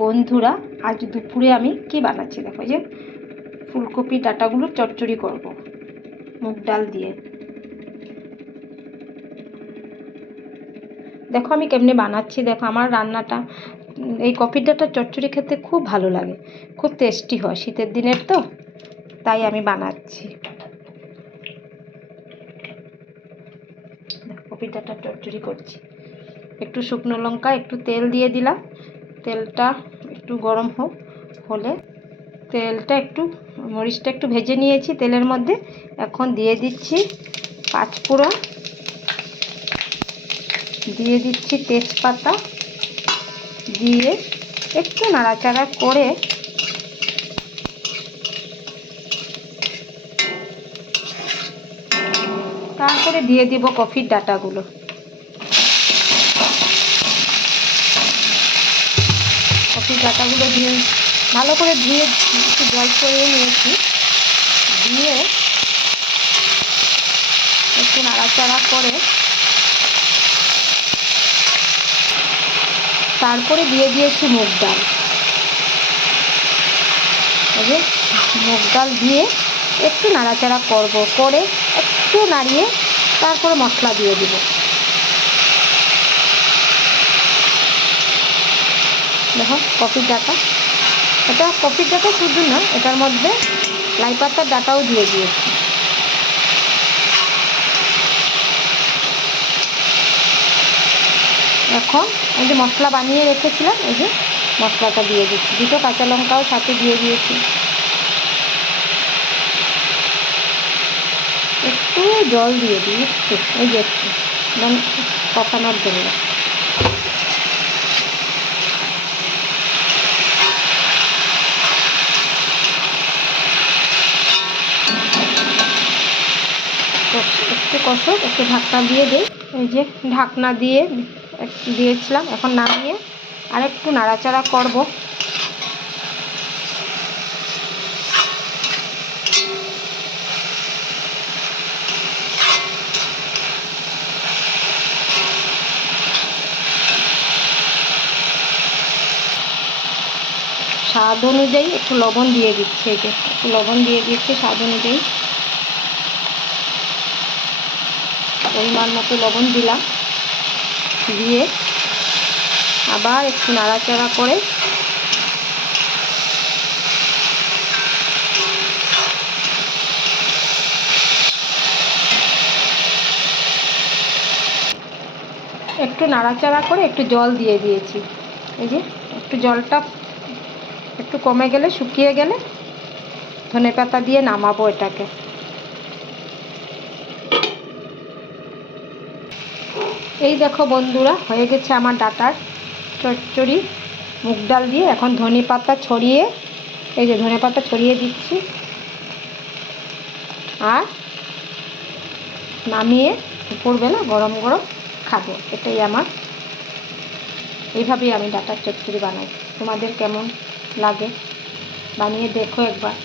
বন্ধুরা, আজ দুপুরে আমি কি বানাচ্ছি দেখো, যে ফুলকপি ডাঁটাগুলো চচ্চড়ি করব মুগ ডাল দিয়ে। দেখো আমি কেমনে বানাচ্ছি। দেখো আমার রান্নাটা, এই কপির ডাঁটার চচ্চড়ি খেতে খুব ভালো লাগে, খুব টেস্টি হয়, শীতের দিনের তো, তাই আমি বানাচ্ছি। কপির ডাঁটার চচ্চড়ি করছি। একটু শুকনো লঙ্কা, একটু তেল দিয়ে দিলাম। তেলটা একটু গরম হলে তেলটা একটু, মরিচটা একটু ভেজে নিয়েছি তেলের মধ্যে। এখন দিয়ে দিচ্ছি পাঁচফোড়ন, দিয়ে দিচ্ছি তেজপাতা, দিয়ে একটু নাড়াচাড়া করে তারপরে দিয়ে দিব কপির ডাঁটাগুলো। কপির ডাঁটাগুলো দিয়ে ভালো করে ধুয়ে একটু জল ছড়িয়ে নিয়েছি, দিয়ে একটু নাড়াচাড়া করে তারপরে দিয়ে দিয়েছি মুগ ডাল। তবে মুগ ডাল দিয়ে একটু নাড়াচাড়া করব, করে একটু নাড়িয়ে তারপরে মশলা দিয়ে দিব। দেখো কপির ডাঁটা, এটা কপির ডাঁটা শুধু না, এটার মধ্যে লাই পাতার ডাঁটাও দিয়ে দিয়েছি। এখন এই যে মশলা বানিয়ে রেখেছিলাম, এই যে মশলাটা দিয়ে দিচ্ছি, দুটো কাঁচা লঙ্কাও সাথে দিয়ে দিয়েছি। একটু জল দিয়ে দিই, একটু, এই যে একটু কষানোর জন্য। একটু কষো, একটু ঢাকনা দিয়ে দিই। এই যে ঢাকনা দিয়ে দিয়েছিলাম, এখন নামিয়ে আর একটু নাড়াচাড়া করব। স্বাদ অনুযায়ী একটু লবণ দিয়ে দিচ্ছি, এই যে একটু লবণ দিয়ে দিচ্ছি স্বাদ অনুযায়ী, পরিমাণ মতো লবণ দিলাম। দিয়ে আবার একটু নাড়াচাড়া করে একটু নাড়াচাড়া করে একটু জল দিয়ে দিয়েছি। এই যে একটু জলটা একটু কমে গেলে, শুকিয়ে গেলে ধনেপাতা দিয়ে নামাবো এটাকে। এই দেখো বন্ধুরা, হয়ে গেছে আমার ডাঁটার চচ্চড়ি মুগ ডাল দিয়ে। এখন ধনেপাতা ছড়িয়ে, এই যে ধনেপাতা ছড়িয়ে দিচ্ছি, আর নামিয়ে দুপুরবেলা গরম গরম খাবো। এটাই আমার, এইভাবেই আমি ডাঁটার চচ্চড়ি বানাই। তোমাদের কেমন লাগে বানিয়ে দেখো একবার।